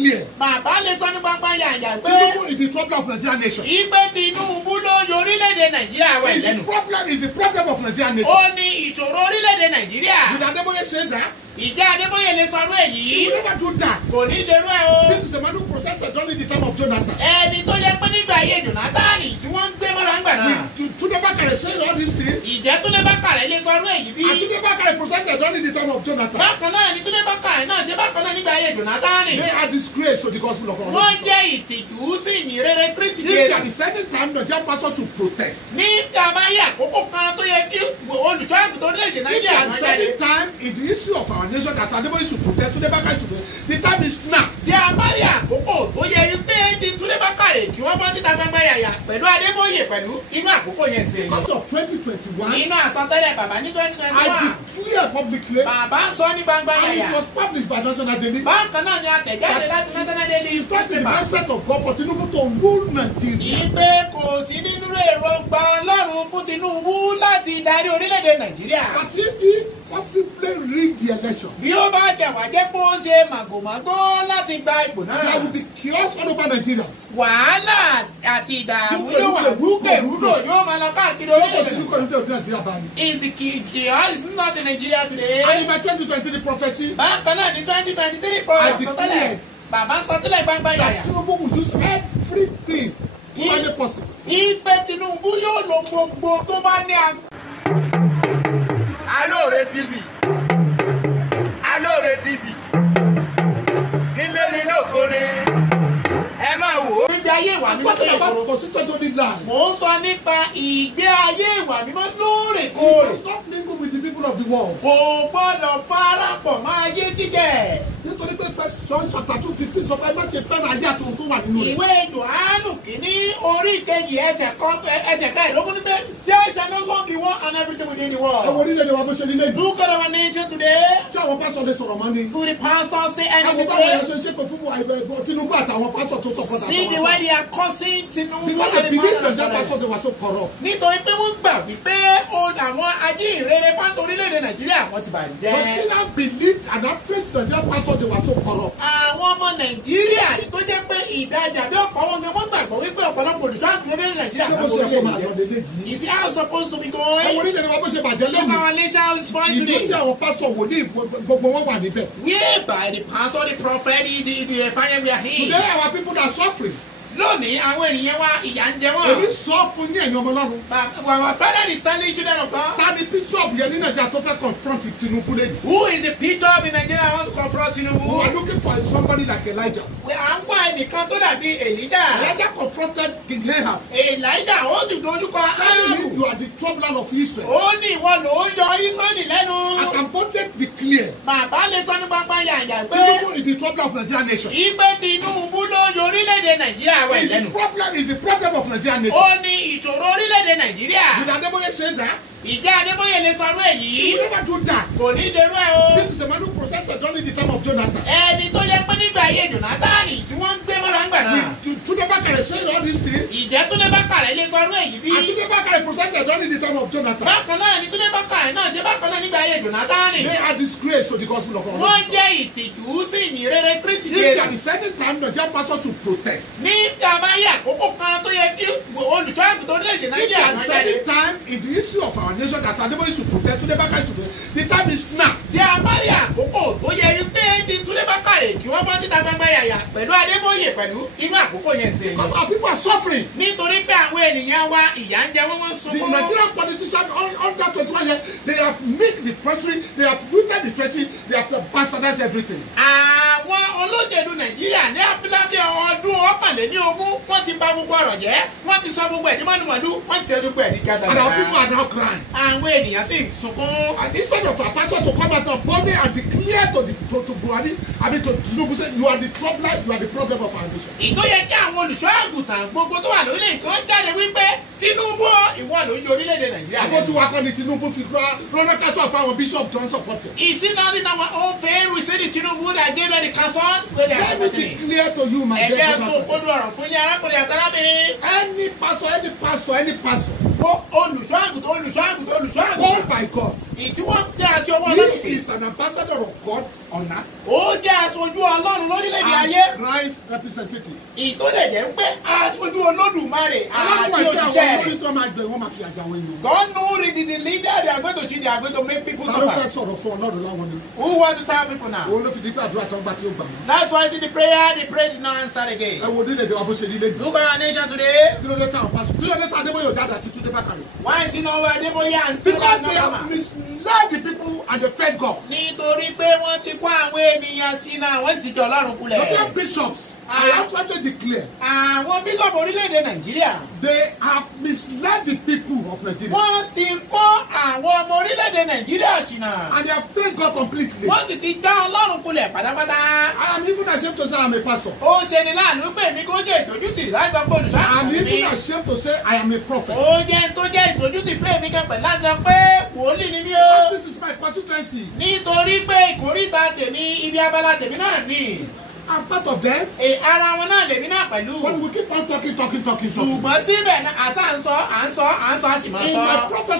clear. Bàbá lè sọ ní gbangba yàyà pé. Tinubu is the trouble of Nigerian nation. Ìgbé Tinubu ló yọ orílẹ̀-èdè Nàìjíríà wẹ̀ lẹ́nu. Is the problem of Nigerian nation. Ó ní ìṣòro orílẹ̀-èdè Nàìjíríà. Will Adeboye say that? Ìjẹ́ Adébóyè lè sọrú He èyí. will never do that. Kò ní ṣerú ẹ̀ o. This is a man who protested during the time of Jonathan. Ẹni tó yẹ pé nígbà ayé Jonathan tí wọ́n ń gbé mọ́ra ń gbà náà. Tunde Bakare said all these things. Ìjẹ́ Túndé Bákàrẹ̀ lè sọrú èyí bí. And Tunde Bakare protested during the time of Jonathan. Bákan náà ni Túndé Bákàrẹ̀ náà ṣe bákan náà nígbà ayé Jonathan. They are disgrace to the gospel of God. Wọ́n jẹ́ ìtìjú sí ìyìnrere Kristi If there Jésù. is any time Nigerian pastor to protest, Ní àbáyé àkókò kan tó yẹ kí olùṣọ́ àgùntàn orílẹ̀-èdè if Nàìjíríà there máa is jáde. any time in the issue of our nation that Adeboye should protest, Tunde Bakare should protest, the time is now. Tí a bá rí àkókò tó yẹ wípé ti Túndé Bákàrẹ̀ kí wọ́n bọ́ síta gbangba yàyà pẹ̀lú Adébóyè pẹ̀lú inú àkókò yẹn sí. Because of 2021, Inú àsọtẹ́lẹ̀ bàbá ní 2021. I declare publicly, Bàbá ń sọ ní gbangba and it yàyà. was published by National Daily, Bákan náà ni àtẹ̀jáde láti National Daily it's not in the newspaper. mindset of God for Tinubu to rule Nigeria. Ìpè kò sí nínú èròǹgbà Ọlọ́run fún Tinubu láti darí orílẹ̀-èdè Nàìjíríà. But if he possibly rig the election, Bí ó bá ṣe wá jẹ́ pé ó ṣe màgòmágó láti gba ipò there náà. will be chaos all over Nigeria. Wàhálà àti ìdààmú yóò wà rúkèrúdò yóò máa lọ káàkiri Because orílẹ̀-èdè. you couldn't do Nigeria bad. Is the chaos not in Nigeria today? And in my 2020 prophecy, Bákan náà ní 2023 I program declare sọtẹ́lẹ̀. Bàbá sọtẹ́lẹ̀ gbangba that yàyà. Tinubu will use everything humanly possible. Ìpè Tinubu yóò lo gbogbo tó bá ní agbára. Alore TV. Alore TV. Nílé ní lókòrè. Ẹ máa wò ó. Níbi ayé ìwà mímọ́ tó Talking yẹ about kóró. constituted life. Mò ń sọ nípa ìgbé ayé ìwà mímọ́ lóòrèkóòrè. It's not mingle with the people of the world. Kò gbọ́dọ̀ farapọ̀ máa yé jíjẹ. Nítorí pé First John chapter 2:15 sọ pé má ṣe fẹ́ràn ayé àtòun tó wà nínú rẹ̀. Ìwé Jòhánù kìíní orí kejì ẹsẹ̀ ká-ìlógún ní pé ṣé shall not love the world and everything within the Ẹ world. wo orílẹ̀-èdè wa bó ṣe nílé ìlú. Look at our nation today. Ṣé àwọn pásọ̀ lè sọ̀rọ̀ mọ́ ni? Do the pastors say Àwọn anything báwo yẹn today? ṣe ń ṣépè fún Tinubu àtàwọn pásọ̀ tó sọ̀pọ̀tà See the way they are cursing Tinubu Because and they the believe man Nigerian of pastors they were so corrupt. nítorí pé wọ́n gbà wípé àwọn ajíhìnrere pásítọ̀ orílẹ̀-èdè Nàìjíríà wọ́n ti But bàjẹ́. Kenya believed and appreciated Nigerian pastors they were so corrupt. Àwọn ọmọ Nàìjíríà tó jẹ́ pé ìdájà bí ọ̀pọ̀ wọn ni wọ́n gbàgbọ́ wípé ọ̀pọ̀lọpọ̀ olùṣọ́ àti orílẹ̀ Nàìjíríà Ṣé bó ṣe kó máa lọ lélẹ̀ yìí? Is it how it's supposed to be Ẹ wo going? orílẹ̀-èdè wa bó ṣe bàjẹ́ Look lónìí. our nation is fine Ìlú tí today. àwọn pásọ̀ wòlíì gbogbo wọn wà níbẹ̀. Whereby the pastor, the prophet, the fire we are Today in. our people are suffering. Lónìí àwọn ènìyàn wa ìyà ń jẹ Èmi wọ́n. sọ fún yín ẹ̀yin ọmọ Ọlọ́run. Our father is standing children of God. Ta ni bishop yẹn ní Nàìjíríà tó fẹ́ confront Tinubu lẹ́nu? Who is the bishop in Nigeria who want to confront We are Tinubu? looking for somebody like Elijah. À ń wá ẹnìkan tó dàbí Elijah. Elijah confronted King Ahab. Elijah ó sì dojúkọ Telling him Áhábù. you are the troubler of Israel. Ó ní ìwọ ló ń yọ Ísírẹ́lì I lẹ́nu. can boldly declare Bàbá lè sọ ní gbangba yàyà pé Tinubu is the troubler of Nigerian nation. ìgbé Tinubu ló yọ orílẹ̀-èdè Nàìjíríà wẹ̀ lẹ́nu. Is the problem of Nigerian nation. Ó ní ìṣòro orílẹ̀-èdè Nàìjíríà. Will Adeboye say that? Ìjẹ́ Adébóyè lè sọrú He èyí. will never do that. Kò ní ṣerú ẹ̀ o. This is a man who protested during the time of Jonathan. Ẹni tó yẹ pé nígbà ayé Jonathan tí wọ́n ń gbé mọ́ra ń gbà náà. Tunde Bakare said all these things. Ìjẹ́ Túndé Bákàrẹ̀ lè sọrú èyí bí. And Tunde Bakare protested during the time of Jonathan. Bákan náà ni Túndé Bákàrẹ̀ náà ṣe bákan náà nígbà ayé Jonathan. They are disgrace to the gospel of God. Wọ́n jẹ́ ìtìjú sí ìyìnrere Kristi If there Jésù. is any time Nigerian pastor to protest, Ní àbáyé àkókò kan tó yẹ kí olùṣọ́ àgùntàn orílẹ̀-èdè if Nàìjíríà there máa is jáde. any time in the issue of our nation that Adeboye should protest, Tunde Bakare should protest, the time is now. Tí a bá rí àkókò tó yẹ wípé ti Túndé Bákàrẹ̀ kí wọ́n bọ́ síta gbangba yàyà pẹ̀lú Adébóyè pẹ̀lú inú àkókò yẹn sí. Because our people are suffering. Nítorí pé àwọn ènìyàn wa ìyà ń jẹ wọ́n The sunkún. Nigerian politicians under 21 years, they have made the treasury, they have looted the treasury, they have bastardized everything. Àwọn olóṣèlú Nàìjíríà ní abúláṣẹ ọdún ọ̀kànlélógún wọ́n ti bà gbogbo ọ̀rọ̀ jẹ́, wọ́n ti sọ gbogbo ẹ̀dí mọ́nùmọ́dú, wọ́n ti ṣe gbogbo ẹ̀dí And our people gàdàgàdà. are now crying. Àwọn ènìyàn sì ń sunkún. And instead of our pastor to come out of body and declare to Buhari, I mean to Tinubu, say you are the troubler, you are the problem of our nation. Ìtó yẹ kí àwọn olùṣọ́ àgùntàn gbogbo tó wà lórílẹ̀ nǹkan jáde wípé Tinubu ìwọ ló ń yọ orílẹ̀-èdè Nàìjíríà. Àwọn tí wàá kọ́ ni Tinubu fi rọ́rọ́ kásọ̀ fún àwọn bishop tó ń support ẹ̀. Is it not in our own fair we say the Tinubu that gave them the council? Let me declare to you, my Ẹ̀jẹ̀ dear sọ brothers, òkodo ọ̀rọ̀ fún yín arákùnrin àtàrábìnrin. any pastor, Olùṣọ́ àgùntàn called by God, Ìtí wọ́n jẹ́ àti ọwọ́ Ọlọ́run. he is an ambassador of God ọ̀nà. Ó jẹ́ aṣojú Ọlọ́run lórílẹ̀-èdè ayé. And Christ representative. Ìtòdẹ̀jẹ̀ pé aṣojú Olódùmarè àti Ọlọ́run àti àwọn òṣìṣẹ́ olórí rẹ̀. tó máa gbé wọn máa fi àjà wọn ènìyàn. God know the leader they are going to see, they are going to make people Ta ló fẹ́ suffer. sọ̀rọ̀ fún Ọlọ́run láwọn ni? Who want to tell people now? Òun ló fi di pé àdúrà tó ń gbà tí ó gbà mí. That's why I see the prayer did not answer again. Ẹ wo orílẹ̀-èdè wa bó ṣe rí lẹ́yìn. Look at our nation today. Kí ló dé táwọn pásítọ̀? Kí ló dé táwọn Adébóyè Òjàdà àti Túndé Bákàrè? Why is it not where Adébóyè and Because they Tóbi have misled the people and they fed God. nítorí pé wọ́n ti kó àwọn ènìyàn sínú àwọn ìsìnkú Ọlọ́run The kulẹ̀. bishops, I actually declare, Àwọn bíṣọ̀bù orílẹ̀-èdè Nàìjíríà they have misled the people of Nigeria. wọ́n ti kó àwọn ọmọ orílẹ̀-èdè Nàìjíríà sínú. And they have failed God completely. Wọ́n sì ti já Ọlọ́run kulẹ̀ pátápátá. I am even ashamed to say I am a pastor. Ó ṣe ni láàánú pé mi kò ṣe ìtọ́jútì láti sọ pé I am olùṣọ́ even mi. ashamed to say I am a prophet. Ó jẹ́ tó jẹ́ ìtọ́jútì fún èmi kan pẹ̀lú láti sọ pé wòlíì ni mí o. This is my constituency. Nítorí pé ìkórìtà tèmi ibi abala tèmi náà ni. I'm part of them. Ara wọn náà lèmi náà pẹ̀lú. But we keep on talking. Ṣùgbọ́n síbẹ̀ náà àṣà ń sọ à ń sọ à sì máa In sọ. my prophecy,